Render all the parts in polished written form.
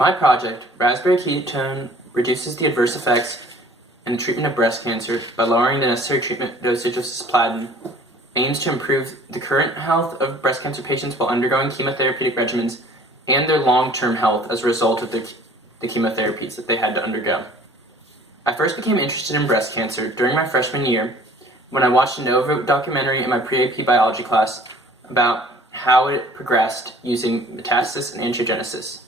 My project, raspberry ketone, reduces the adverse effects in the treatment of breast cancer by lowering the necessary treatment dosage of cisplatin, aims to improve the current health of breast cancer patients while undergoing chemotherapeutic regimens and their long-term health as a result of the chemotherapies that they had to undergo. I first became interested in breast cancer during my freshman year when I watched a Nova documentary in my pre-AP biology class about how it progressed using metastasis and angiogenesis.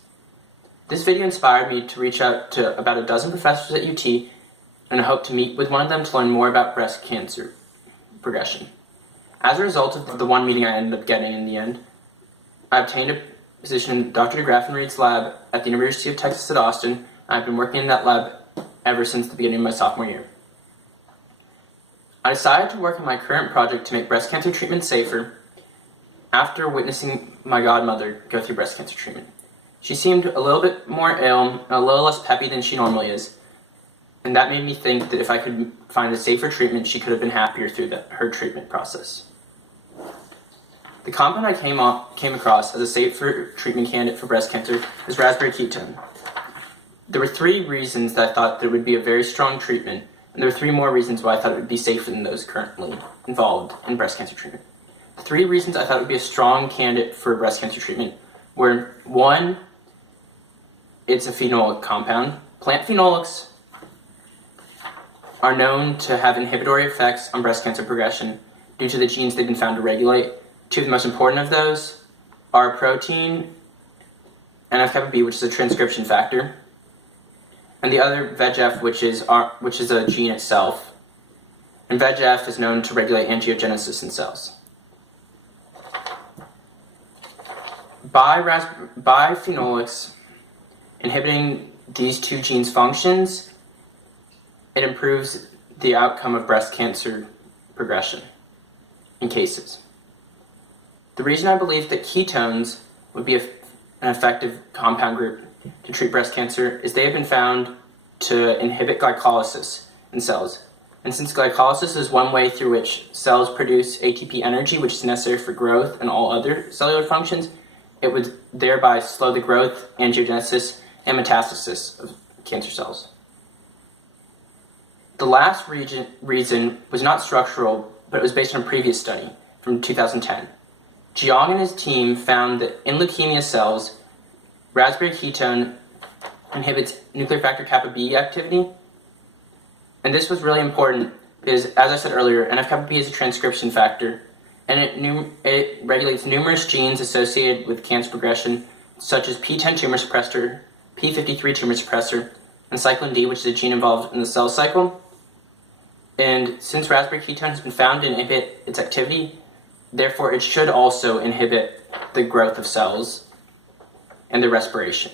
This video inspired me to reach out to about a dozen professors at UT and I hope to meet with one of them to learn more about breast cancer progression. As a result of the one meeting I ended up getting in the end, I obtained a position in Dr. DeGraffenried's lab at the University of Texas at Austin, and I've been working in that lab ever since the beginning of my sophomore year. I decided to work on my current project to make breast cancer treatment safer after witnessing my godmother go through breast cancer treatment. She seemed a little bit more ill and a little less peppy than she normally is, and that made me think that if I could find a safer treatment, she could have been happier through her treatment process. The compound I came across as a safer treatment candidate for breast cancer is raspberry ketone. There were 3 reasons that I thought there would be a very strong treatment, and there were 3 more reasons why I thought it would be safer than those currently involved in breast cancer treatment. The 3 reasons I thought it would be a strong candidate for breast cancer treatment were: 1, it's a phenolic compound. Plant phenolics are known to have inhibitory effects on breast cancer progression due to the genes they've been found to regulate. 2 of the most important of those are a protein, NF-kappa B, which is a transcription factor, and the other VEGF, which is a gene itself. And VEGF is known to regulate angiogenesis in cells. By phenolics inhibiting these 2 genes' functions, it improves the outcome of breast cancer progression in cases. The reason I believe that ketones would be an effective compound group to treat breast cancer is they have been found to inhibit glycolysis in cells. And since glycolysis is one way through which cells produce ATP energy, which is necessary for growth and all other cellular functions, it would thereby slow the growth, angiogenesis, and metastasis of cancer cells. The last reason was not structural, but it was based on a previous study from 2010. Jiang and his team found that in leukemia cells, raspberry ketone inhibits nuclear factor kappa B activity. And this was really important because, as I said earlier, NF-kappa B is a transcription factor, and it regulates numerous genes associated with cancer progression, such as P10 tumor suppressor, P53 tumor suppressor, and cyclin D, which is a gene involved in the cell cycle. And since raspberry ketone has been found to inhibit its activity, therefore it should also inhibit the growth of cells and their respiration.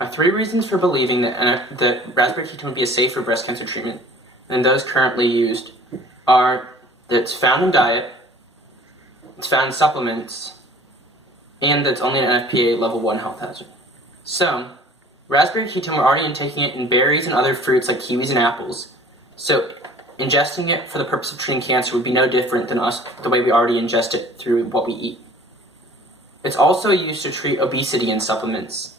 My 3 reasons for believing that raspberry ketone would be a safer breast cancer treatment than those currently used are that it's found in diet, it's found in supplements, and that it's only an NFPA level 1 health hazard. So, raspberry ketone, we're already taking it in berries and other fruits like kiwis and apples. So, ingesting it for the purpose of treating cancer would be no different than the way we already ingest it through what we eat. It's also used to treat obesity in supplements.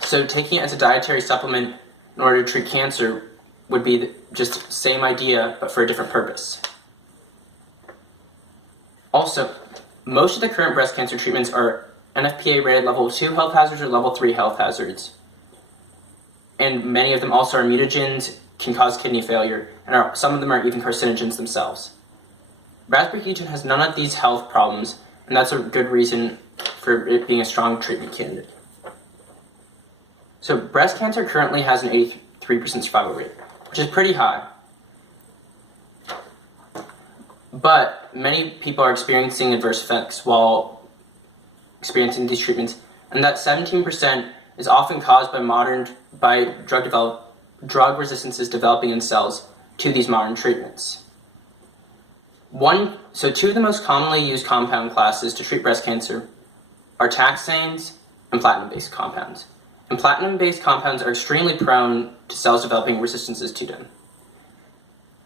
So taking it as a dietary supplement in order to treat cancer would be just the same idea, but for a different purpose. Also, most of the current breast cancer treatments are NFPA rated level 2 health hazards or level 3 health hazards. And many of them also are mutagens, can cause kidney failure, and some of them are even carcinogens themselves. Raspberry ketone has none of these health problems, and that's a good reason for it being a strong treatment candidate. So breast cancer currently has an 83% survival rate, which is pretty high. But many people are experiencing adverse effects while experiencing these treatments, and that 17% is often caused by drug resistances developing in cells to these modern treatments. 2 of the most commonly used compound classes to treat breast cancer are taxanes and platinum-based compounds. And platinum-based compounds are extremely prone to cells developing resistances to them.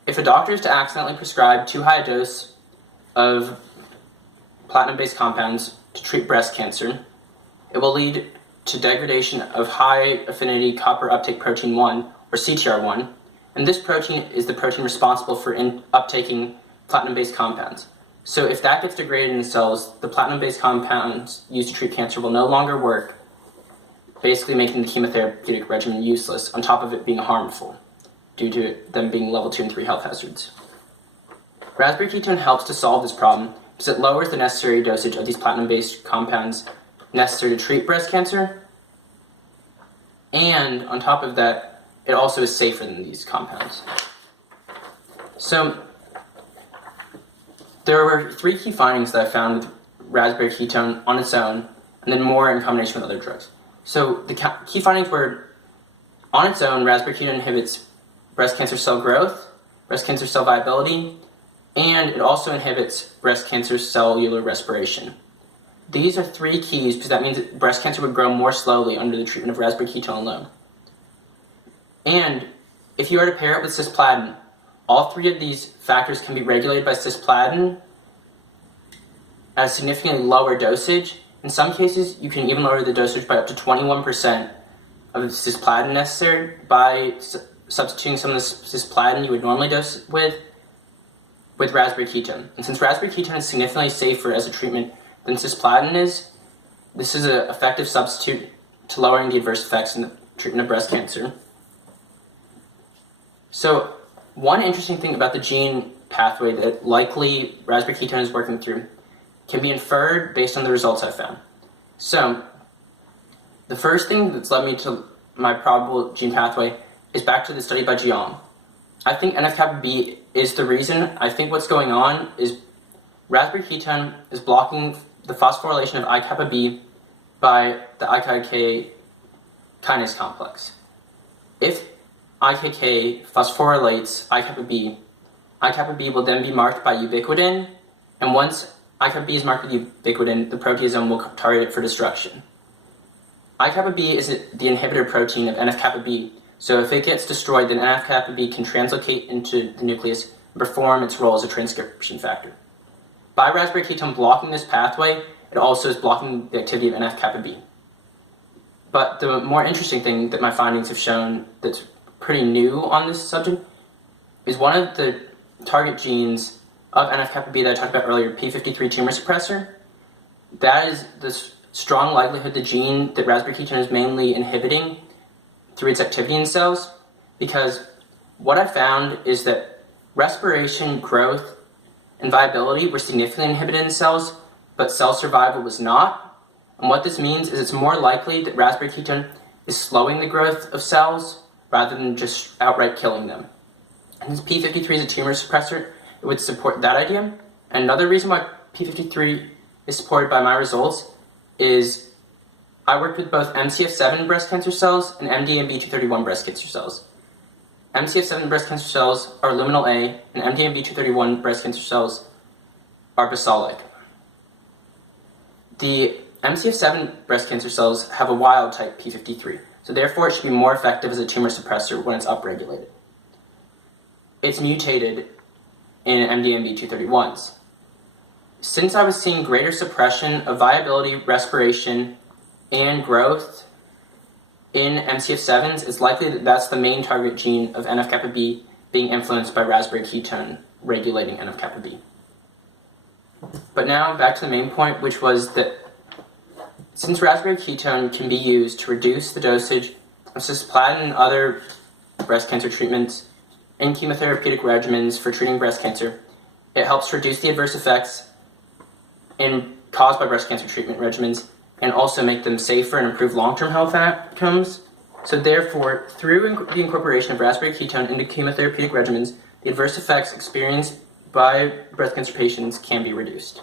If a doctor is to accidentally prescribe too high a dose of platinum-based compounds to treat breast cancer, it will lead to degradation of high affinity copper uptake protein 1, or CTR1, and this protein is the protein responsible for uptaking platinum-based compounds. So if that gets degraded in the cells, the platinum-based compounds used to treat cancer will no longer work, basically making the chemotherapeutic regimen useless, on top of it being harmful, due to them being level 2 and 3 health hazards. Raspberry ketone helps to solve this problem because it lowers the necessary dosage of these platinum-based compounds necessary to treat breast cancer, and on top of that, it also is safer than these compounds. So, there were 3 key findings that I found with raspberry ketone on its own, and then more in combination with other drugs. So, the key findings were, on its own, raspberry ketone inhibits breast cancer cell growth, breast cancer cell viability, and it also inhibits breast cancer cellular respiration. These are 3 keys because that means that breast cancer would grow more slowly under the treatment of raspberry ketone alone. And if you are to pair it with cisplatin, all 3 of these factors can be regulated by cisplatin at a significantly lower dosage. In some cases, you can even lower the dosage by up to 21% of the cisplatin necessary by substituting some of the cisplatin you would normally dose with raspberry ketone. And since raspberry ketone is significantly safer as a treatment than cisplatin is, this is an effective substitute to lowering the adverse effects in the treatment of breast cancer. So, one interesting thing about the gene pathway that likely raspberry ketone is working through can be inferred based on the results I found. So, the first thing that's led me to my probable gene pathway is back to the study by Jiang. I think NF-kappa B is the reason. I think what's going on is raspberry ketone is blocking the phosphorylation of I-kappa B by the IKK kinase complex. If IKK phosphorylates I-kappa B will then be marked by ubiquitin, and once I-kappa B is marked with ubiquitin, the proteasome will target it for destruction. I-kappa B is the inhibitor protein of NF-kappa B, so if it gets destroyed, then NF-kappa B can translocate into the nucleus and perform its role as a transcription factor. By raspberry ketone blocking this pathway, it also is blocking the activity of NF-kappa B. But the more interesting thing that my findings have shown that's pretty new on this subject is one of the target genes of NF-kappa B that I talked about earlier, P53 tumor suppressor. That is the strong likelihood the gene that raspberry ketone is mainly inhibiting through its activity in cells, because what I found is that respiration, growth, and viability were significantly inhibited in cells, but cell survival was not. And what this means is it's more likely that raspberry ketone is slowing the growth of cells rather than just outright killing them. And since P53 is a tumor suppressor, it would support that idea. And another reason why P53 is supported by my results is I worked with both MCF7 breast cancer cells and MDMB231 breast cancer cells. MCF7 breast cancer cells are luminal A, and MDMB231 breast cancer cells are basalic. The MCF7 breast cancer cells have a wild type P53, so therefore it should be more effective as a tumor suppressor when it's upregulated. It's mutated in MDMB231s. Since I was seeing greater suppression of viability, respiration, and growth in MCF7s, it's likely that that's the main target gene of NF-kappa B being influenced by raspberry ketone regulating NF-kappa B. But now back to the main point, which was that since raspberry ketone can be used to reduce the dosage of cisplatin and other breast cancer treatments in chemotherapeutic regimens for treating breast cancer, it helps reduce the adverse effects caused by breast cancer treatment regimens and also make them safer and improve long-term health outcomes. So therefore, through the incorporation of raspberry ketone into chemotherapeutic regimens, the adverse effects experienced by breast cancer patients can be reduced.